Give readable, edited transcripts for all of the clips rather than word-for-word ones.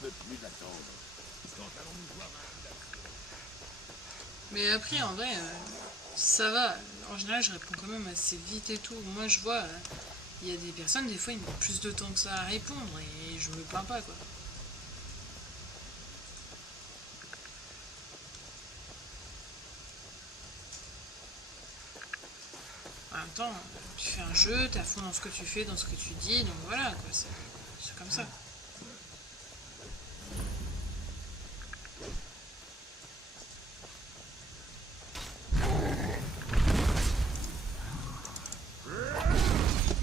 peux plus l'attendre. Quand allons-nous voir Mais après, en vrai, ça va. En général, je réponds quand même assez vite et tout. Moi, je vois, il y a des personnes, des fois, ils mettent plus de temps que ça à répondre et je me plains pas, quoi. En même temps, tu fais un jeu, t'es à fond dans ce que tu fais, dans ce que tu dis, donc voilà, quoi. C'est comme ça.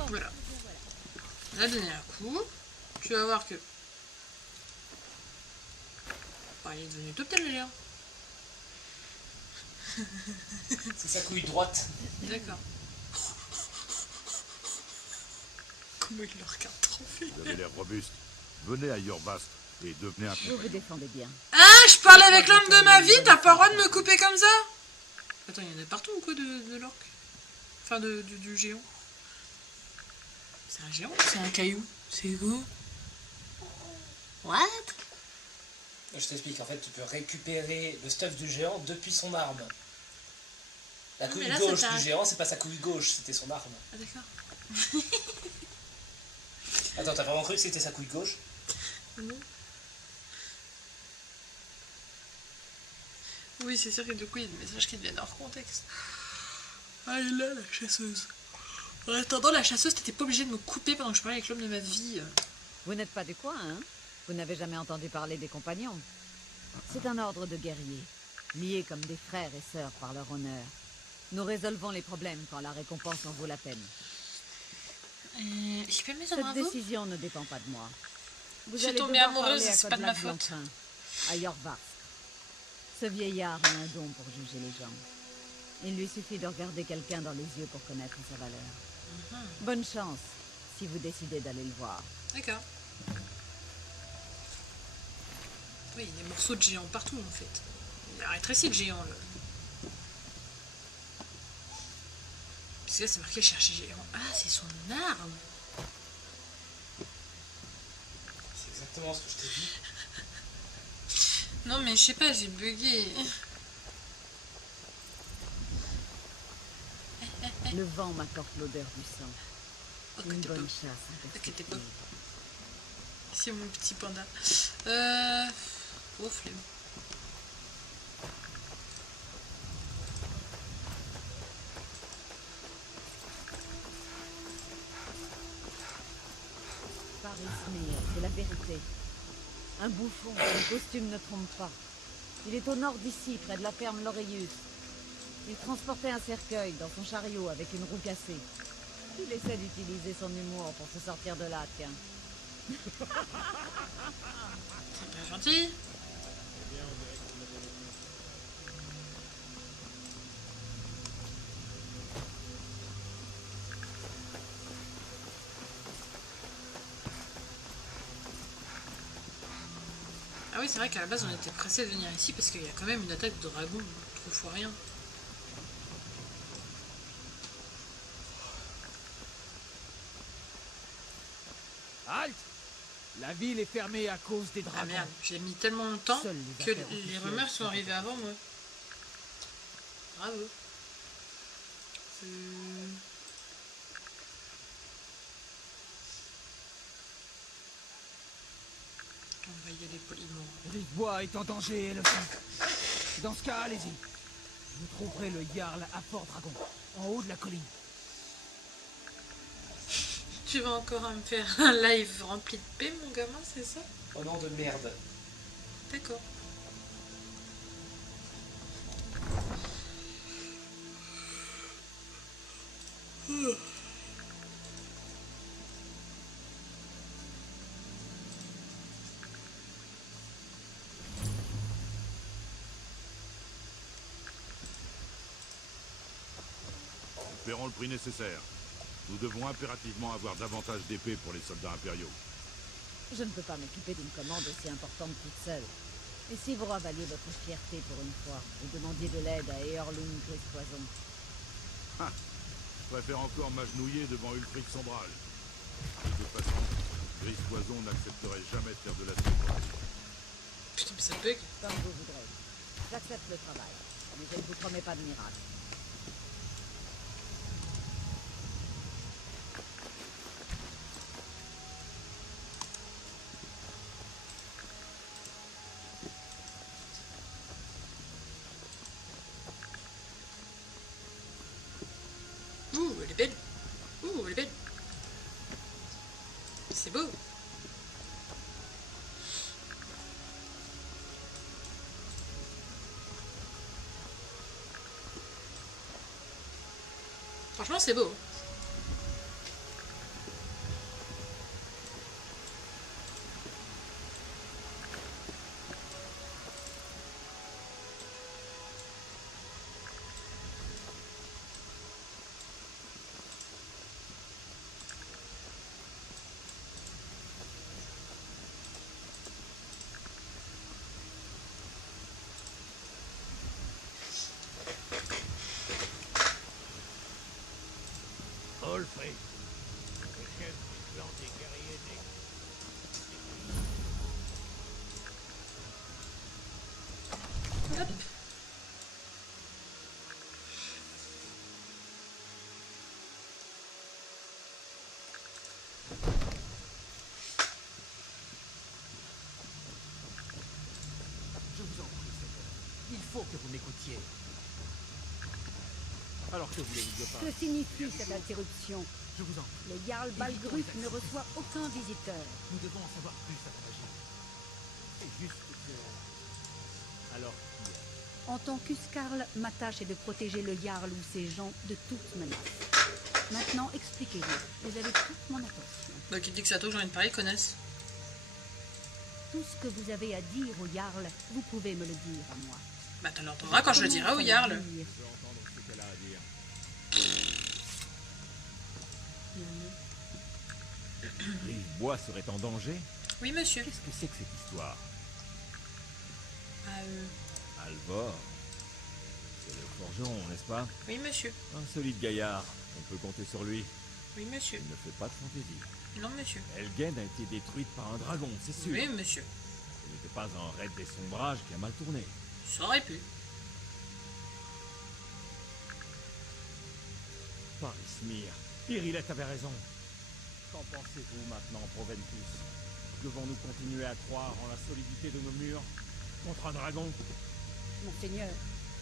Voilà. On a donné un coup. Tu vas voir que... Bah, il est devenu tout petit le géant. C'est sa couille droite. D'accord. Comment il le regarde trop fait. Vous avez l'air robuste. Venez à Yorbast et devenez un Vous vous compagnon. défendez bien. Ah, je parlais avec l'homme de ma vie, t'as pas le droit de me couper comme ça? Attends, il y en a partout ou quoi de l'orque? Enfin, du géant. C'est un géant ou c'est un caillou? C'est quoi? What? Je t'explique, en fait, tu peux récupérer le stuff du géant depuis son arme. La couille mais là, gauche c'est un- du géant, c'est pas sa couille gauche, c'était son arme. Ah, d'accord. Attends, t'as vraiment cru que c'était sa couille gauche? Non. Oui, c'est sûr que du coup, il y a des messages qui deviennent hors contexte. Ah, elle est là, la chasseuse. En attendant, la chasseuse, t'étais pas obligée de me couper pendant que je parlais avec l'homme de ma vie. Vous n'êtes pas du coin, hein? Vous n'avez jamais entendu parler des compagnons. C'est un ordre de guerriers, liés comme des frères et sœurs par leur honneur. Nous résolvons les problèmes quand la récompense en vaut la peine. Je peux mettre un Cette bravo? décision ne dépend pas de moi. Vous Je suis allez tombée devoir amoureuse, parler à c'est pas de ma Kodlak faute. Blanquin, à Yorvarsk. Ce vieillard a un don pour juger les gens. Il lui suffit de regarder quelqu'un dans les yeux pour connaître sa valeur. Bonne chance, si vous décidez d'aller le voir. D'accord. Oui, il y a des morceaux de géant partout en fait. Il a rétréci le géant là. Parce que là c'est marqué chercher géant. Ah, c'est son arme. C'est exactement ce que je t'ai dit. Non mais je sais pas, j'ai bugué. Le vent m'apporte l'odeur du sang. Oh, Une t'es bonne pas... chasse en T'inquiète perspective. pas. C'est mon petit panda. Oh, flemme. Paris Smear, c'est la vérité. Un bouffon, son costume ne trompe pas. Il est au nord d'ici, près de la ferme Loreilus. Il transportait un cercueil dans son chariot avec une roue cassée. Il essaie d'utiliser son humour pour se sortir de là, tiens. C'est pas gentil. Ah oui, c'est vrai qu'à la base on était pressé de venir ici parce qu'il y a quand même une attaque de dragon, 3 fois rien. Halte! La ville est fermée à cause des Ah dragons. merde, j'ai mis tellement longtemps Seules les que affaires les officielles rumeurs sont sont arrivées avant moi. Bravo. On va y aller poliment. Rivebois est en danger, le sang. Dans ce cas, allez-y. Vous trouverez le Jarl à Fort Dragon, en haut de la colline. Tu vas encore me faire un live rempli de paix, mon gamin, c'est ça? Oh non, de merde. D'accord. Nous paierons le prix nécessaire. Nous devons impérativement avoir davantage d'épées pour les soldats impériaux. Je ne peux pas m'occuper d'une commande aussi importante toute seule. Et si vous ravaliez votre fierté pour une fois, et demandiez de l'aide à Eorlund Grispoison? Je préfère encore m'agenouiller devant Ulfric Sombral. De toute façon, Gris Poison n'accepterait jamais de faire de la spéculation. Putain, mais ça bug. Comme vous voudrez. J'accepte le travail, mais je ne vous promets pas de miracle. Ouh, elle est belle. Ouh, elle est belle. C'est beau. Franchement, c'est beau. Olfred, le chef du clan des guerriers nés. Hop. Je vous en prie, Seigneur. Il faut que vous m'écoutiez. Alors que voulez-vous que je fasse? Que signifie cette interruption? Je vous en prie. Le Jarl Balgruf ne reçoit aucun visiteur. Nous devons en savoir plus avant d'agir. C'est juste que... Alors, En tant qu'Uskarl, ma tâche est de protéger le Jarl ou ses gens de toute menace. Maintenant, expliquez-vous. Vous avez toute mon attention. Donc il dit que Sato, j'en ai parlé, connaissent. Tout ce que vous avez à dire au Jarl, vous pouvez me le dire à moi. Bah t'en entendras quand je le dirai au Jarl. Dire. Je veux entendre ce qu'elle a à dire. Bois serait en danger? Oui, monsieur. Qu'est-ce que c'est que cette histoire? Alvor? C'est le forgeron, n'est-ce pas? Oui, monsieur. Un solide gaillard. On peut compter sur lui. Oui, monsieur. Il ne fait pas de fantaisie. Non, monsieur. Elgen a été détruite par un dragon, c'est sûr. Oui, monsieur. Ce n'était pas un raid des sombrages qui a mal tourné. Ça aurait pu. Parismir, Irilette avait raison. Qu'en pensez-vous maintenant, Proventus? Devons-nous continuer à croire en la solidité de nos murs contre un dragon? Monseigneur,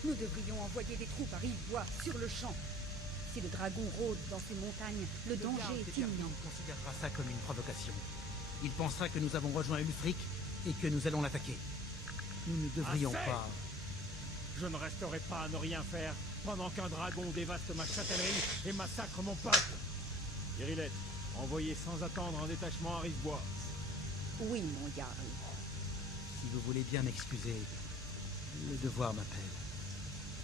nous devrions envoyer des troupes à Rive-Bois sur le champ. Si le dragon rôde dans ces montagnes, le danger est imminent. considérera ça comme une provocation. Il pensera que nous avons rejoint Ulfric et que nous allons l'attaquer. Nous ne devrions Assez. pas... Je ne resterai pas à ne rien faire pendant qu'un dragon dévaste ma châtellerie et massacre mon peuple. Irilette, envoyez sans attendre un détachement à Rivebois. Oui, mon Jarl. Si vous voulez bien m'excuser, le devoir m'appelle.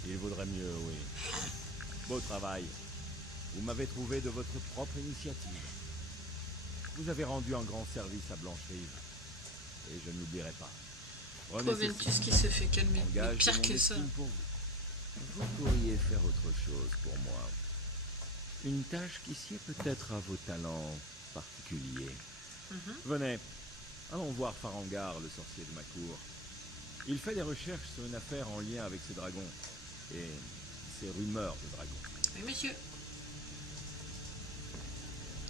Il vaudrait mieux, oui. Beau travail. Vous m'avez trouvé de votre propre initiative. Vous avez rendu un grand service à Blancherive. Et je ne l'oublierai pas. Prenez Proventus ceci. qui se fait calmer. Mais Engage de pire mon que ça. estime pour vous. Vous pourriez faire autre chose pour moi. Une tâche qui sied peut-être à vos talents particuliers. Mhm. Venez, allons voir Farangar, le sorcier de ma cour. Il fait des recherches sur une affaire en lien avec ces dragons et ces rumeurs de dragons. Oui, monsieur.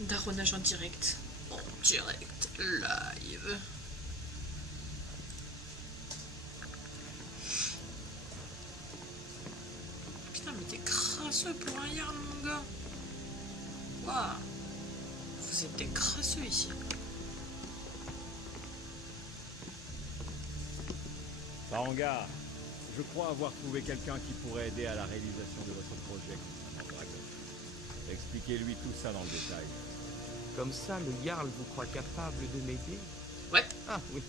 Daronnage en direct. En direct, live. Putain, mais t'es crasseux pour un Jarl, mon gars. Waouh. Vous êtes des crasseux ici. Farangar, je crois avoir trouvé quelqu'un qui pourrait aider à la réalisation de votre projet concernant le dragon. Expliquez-lui tout ça dans le détail. Comme ça, le Jarl vous croit capable de m'aider? Ouais. Ah oui,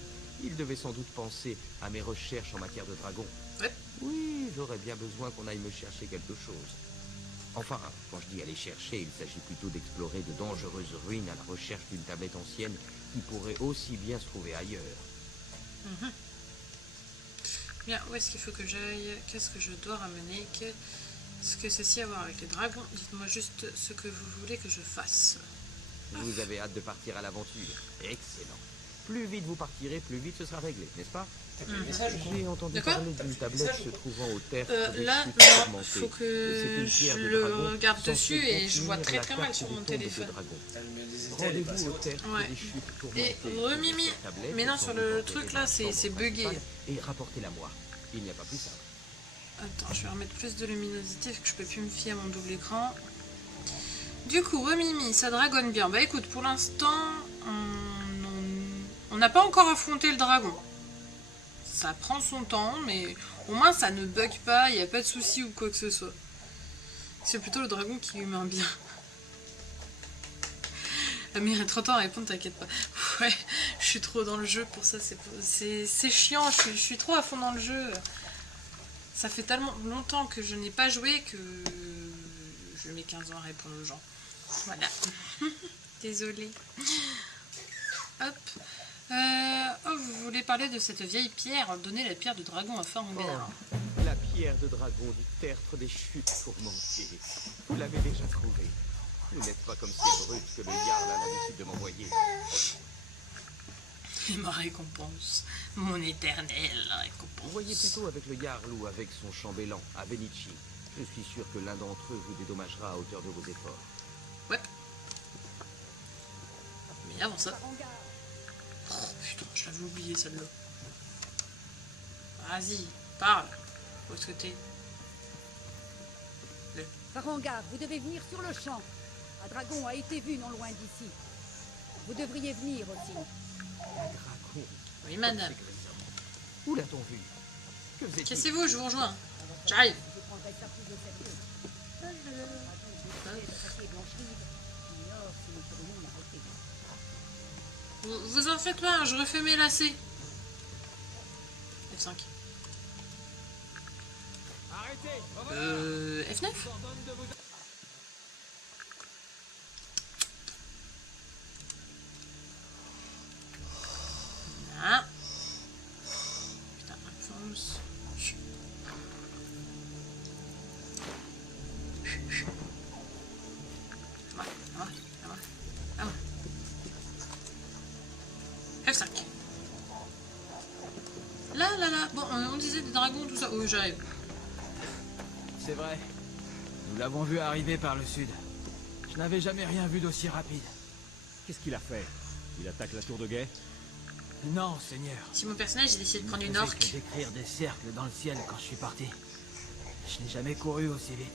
il devait sans doute penser à mes recherches en matière de dragon. Ouais. Oui, j'aurais bien besoin qu'on aille me chercher quelque chose. Enfin, quand je dis aller chercher, il s'agit plutôt d'explorer de dangereuses ruines à la recherche d'une tablette ancienne qui pourrait aussi bien se trouver ailleurs. Mhm. Bien, où est-ce qu'il faut que j'aille? Qu'est-ce que je dois ramener? Qu'est-ce que ceci a à voir avec les dragons? Dites-moi juste ce que vous voulez que je fasse. Vous avez hâte de partir à l'aventure. Excellent. Plus vite vous partirez, plus vite ce sera réglé, n'est-ce pas? T'as plus le message ou J'ai entendu De quoi parler d'une tablette se trouvant au tertre des Là, chutes non, tourmentées. faut C'est que une pierre je de le dragon regarde censée dessus et je vois contenir très la mal carte sur des mon tombes de téléphone. dragon. T'as le des étés, elle est passée Rendez-vous au au tertre Ouais. des chutes Et tourmentées. remimi. Cette tablette Mais non, est sur sans le doute truc enterrée là, dans la c'est chambre bugué. principale. Et rapportez-la moi. Il n'y a pas plus simple. Attends, je vais remettre plus de luminosité parce que je peux plus me fier à mon double écran. Du coup, Remimi, ça dragonne bien. Bah écoute, pour l'instant, on n'a pas encore affronté le dragon. Ça prend son temps, mais au moins ça ne bug pas, il n'y a pas de souci ou quoi que ce soit. C'est plutôt le dragon qui humain bien. Amir a 30 ans à répondre, t'inquiète pas. Ouais, je suis trop dans le jeu pour ça, c'est chiant, je suis trop à fond dans le jeu. Ça fait tellement longtemps que je n'ai pas joué que je mets 15 ans à répondre aux gens. Voilà. Désolée. Hop. Oh, vous voulez parler de cette vieille pierre? Donnez la pierre de dragon à Farangar. La pierre de dragon du tertre des chutes tourmentées. Vous l'avez déjà trouvée. Vous n'êtes pas comme ces brutes que le Jarl a l'habitude de m'envoyer. Et ma récompense. Mon éternelle récompense. Voyez plutôt avec le Jarl ou avec son chambellan, à Venici. Je suis sûr que l'un d'entre eux vous dédommagera à hauteur de vos efforts. Ouais. Mais avant ça... Oh, putain, je l'avais oublié celle-là. Vas-y, parle. Où est-ce que t'es? Farangar, vous devez venir sur le champ. Un dragon a été vu non loin d'ici. Vous devriez venir aussi. Un dragon. Oui, madame. C'est grisant. Où l'a-t-on vu? Que faisait-il? Cassez-vous, je vous rejoins. J'arrive. Je prendrai ça plus au sérieux. Le dragon voudrait traquer Blanche-Rive. Ignore si nous pourrions l'arrêter. Vous en faites pas, je refais mes lacets. F5. F9? Ah. Putain, Alphonse. F5. Là. Bon, on disait des dragons, tout ça. Oh, j'arrive. C'est vrai. Nous l'avons vu arriver par le sud. Je n'avais jamais rien vu d'aussi rapide. Qu'est-ce qu'il a fait? Il attaque la tour de guet? Non, Seigneur. Si mon personnage, il essaie de Il prendre ne une faisait orque. que d'écrire des cercles dans le ciel quand je suis parti. Je n'ai jamais couru aussi vite.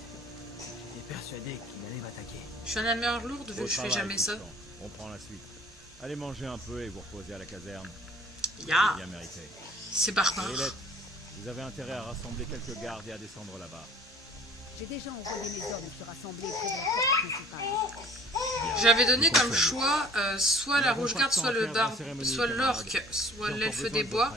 J'étais persuadé qu'il allait m'attaquer. Je suis un hammer lourde vu Au que je fais travail, jamais ça. Tristan. On prend la suite. Allez manger un peu et vous reposer à la caserne. Ya, Bien mérité. c'est barbare. Marilette, vous avez intérêt à rassembler quelques gardes et à descendre là-bas. J'ai déjà envoyé mes hommes se rassembler près de la porte principale. J'avais donné comme choix soit la rouge garde, soit le barbe, soit l'orque, soit l'elfe des bois.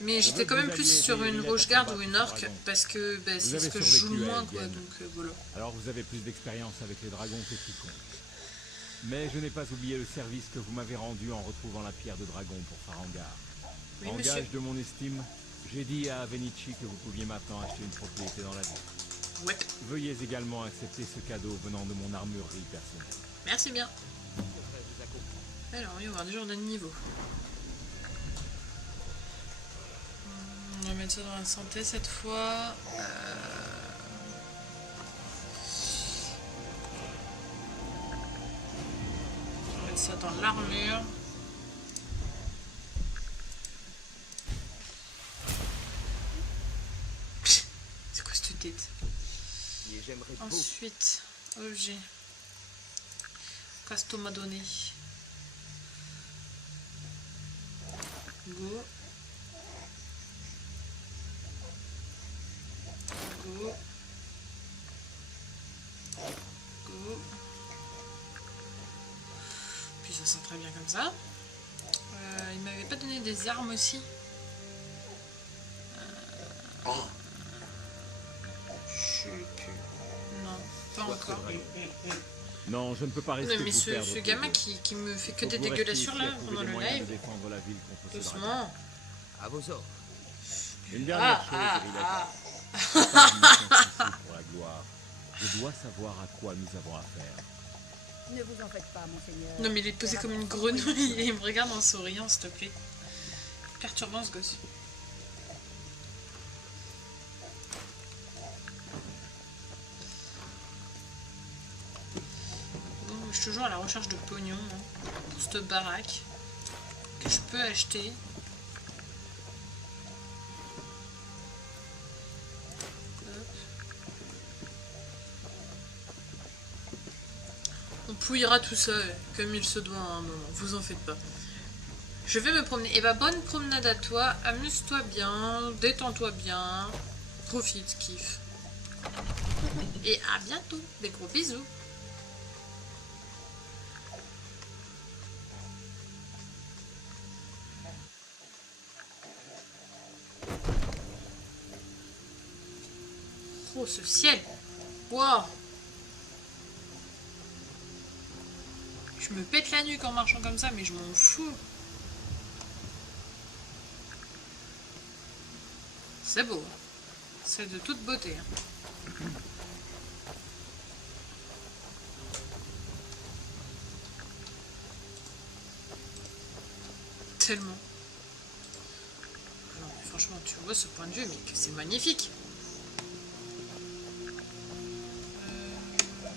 Mais j'étais quand même plus sur une rouge garde ou une orque parce que bah, c'est ce que je joue le moins quoi. Donc voilà. Alors vous avez plus d'expérience avec les dragons que quiconque. Mais je n'ai pas oublié le service que vous m'avez rendu en retrouvant la pierre de dragon pour Farangar. Oui, En monsieur. gage de mon estime, j'ai dit à Venici que vous pouviez maintenant acheter une propriété dans la ville. Ouais. Veuillez également accepter ce cadeau venant de mon armurerie personnelle. Merci bien. Alors, on va voir déjà on a le niveau. On va mettre ça dans la santé cette fois. On va mettre ça dans l'armure. C'est quoi cette tête? Et j'aimerais beaucoup. Ensuite, objet. Qu'est-ce que tu m'as donné? Go. Go. Go. Puis ça sent très bien comme ça. Il m'avait pas donné des armes aussi. Je sais plus. Non, pas encore. Non, je ne peux pas rester Non, mais vous perdre ce tous gamin deux. qui me fait que Faut des que vous restiez dégueulassures ici à là trouver pendant des le moyens live. de défendre la ville contre ce dragon. Doucement. À vos ordres. Une dernière chose, Ah. Rilette. Pas de mission ici pour la gloire. Je dois savoir à quoi nous avons affaire. Ne vous en faites pas, monseigneur. Non mais il est posé comme une grenouille, il me regarde en souriant, s'il te plaît. Perturbant ce gosse. Bon, je suis toujours à la recherche de pognon hein, pour cette baraque que je peux acheter. Hop. On pouillera tout ça comme il se doit à un moment, vous en faites pas. Je vais me promener. Et bah bonne promenade à toi, amuse-toi bien, détends-toi bien, profite, kiffe. Et à bientôt, des gros bisous. Oh ce ciel. Wow. Je me pète la nuque en marchant comme ça, mais je m'en fous. C'est beau. C'est de toute beauté. Tellement. Non, mais franchement, tu vois ce point de vue, mais que c'est magnifique.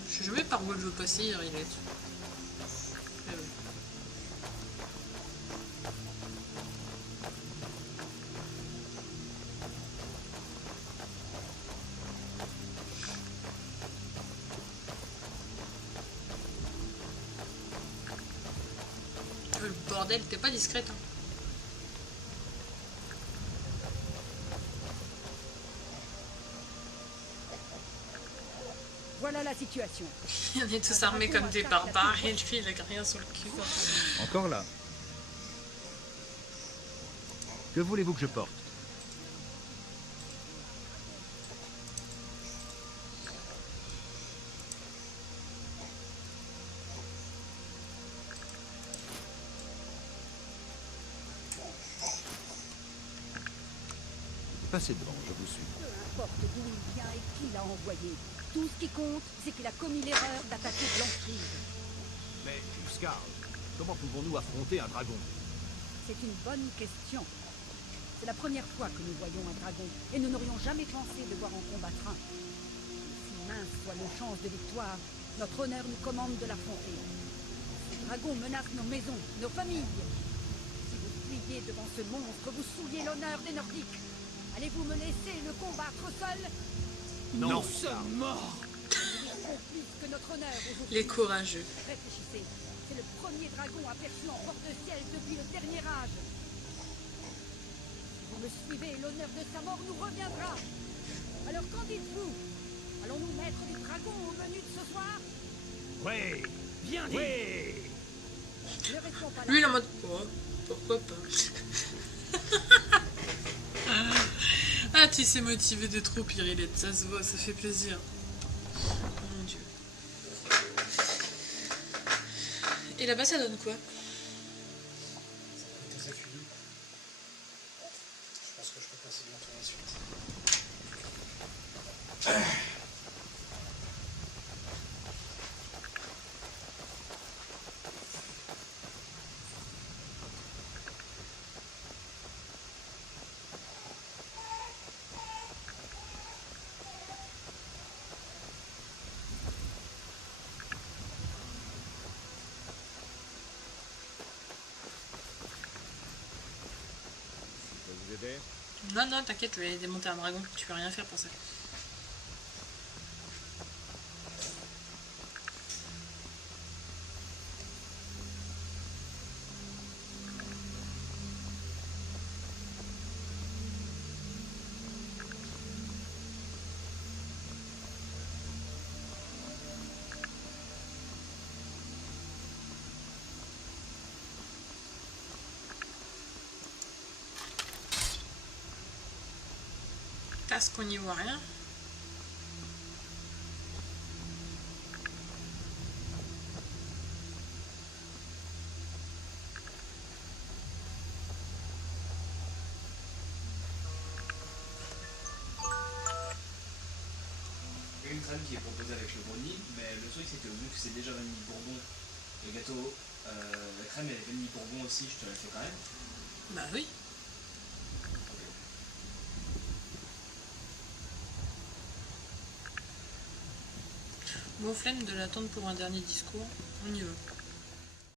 Je sais jamais par où je veux passer, Irilette. Ah oui. Le bordel, t'es pas discrète. Hein. Voilà la situation. On est tous armés comme des barbares et lui, il a rien sur le cul. Encore là. Que voulez-vous que je porte? Passez devant, je vous suis. Peu importe d'où il vient et qui l'a envoyé. Tout ce qui compte, c'est qu'il a commis l'erreur d'attaquer Blancheville. Mais, Scarl, comment pouvons-nous affronter un dragon? C'est une bonne question. C'est la première fois que nous voyons un dragon, et nous n'aurions jamais pensé devoir en combattre un. Si minces soient nos chances de victoire, notre honneur nous commande de l'affronter. Ce dragon menace nos maisons, nos familles. Si vous fuyez devant ce monstre, vous souillez l'honneur des Nordiques. Allez-vous me laisser le combattre seul? Non, nous sommes morts. Nous risquons plus que notre honneur aujourd'hui. Les courageux. Réfléchissez, c'est le premier dragon aperçu en porte-ciel depuis le dernier âge. Si vous me suivez, l'honneur de sa mort nous reviendra. Alors qu'en dites-vous? Allons-nous mettre du dragon au menu de ce soir? Oui, Bien dit. oui. Ne restons pas là. Lui, il est en mode oh, pourquoi pas. Ah, tu sais motiver des troupes, Irilette, ça se voit, ça fait plaisir. Oh mon dieu. Et là-bas, ça donne quoi? Des affûts. Je pense que je peux passer bientôt à la suite. Je peux vous aider? Non, non, t'inquiète, je vais aller démonter un dragon. Tu peux rien faire pour ça. Est-ce qu'on n'y voit rien? Il y a une crème qui est proposée avec le brownie, mais le truc c'est que vu que c'est déjà vanille bourbon, le gâteau, la crème et vanille bourbon aussi, je te la fais quand même. Bah oui. Moi, flemme de l'attendre pour un dernier discours. On y va.